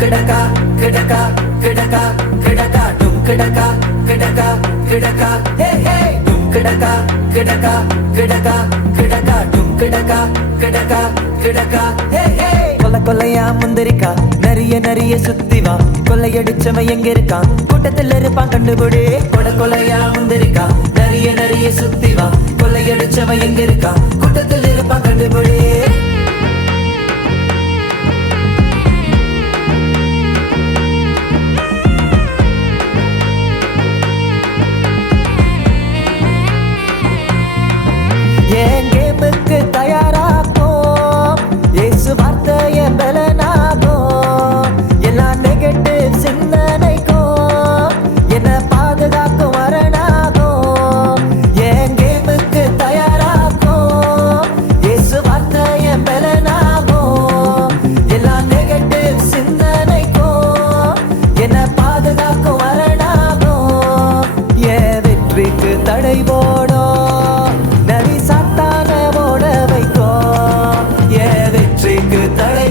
கிடக்கா கிடக்கா கிடக்கா கிடக்கா டும் கிடக்கா கிடக்கா கிடக்கா ஹே ஹே டும் கிடக்கா கிடக்கா கிடக்கா கிடக்கா டும் கிடக்கா கிடக்கா கிடக்கா ஹே ஹே கொல்ல கொல்லையா முந்திரிக்கா நரிய நரிய சுத்திவா கொள்ளையடிச்சவன் எங்க இருக்கான் கூட்டத்தில் இருப்பான் கண்டுபிடி கொட கொலையா முந்திரிக்கா நரிய நரிய சுத்திவா கொள்ளையடிச்சவன் எங்க இருக்கான் கூட்டத்தில் இருப்பான் கண்டுபிடி என் கேமுக்கு தயாராக்கும் இயேசு வார்த்தைய பலனாகும் எல்லா நெகட்டிவ் சிந்தனைக்கும் என்ன பாதுகாக்கும் வரனாகும் என் கேமுக்கு தயாராக்கும் இயேசு வார்த்தைய பலனாகும் எல்லா நெகட்டிவ் சிந்தனைக்கும் என்ன பாதுகாக்கும் வரனாகும் என் வெற்றிக்கு தடை போடும் நரி சாத்தான ஓட வைக்கும் என் வெற்றிக்கு தடை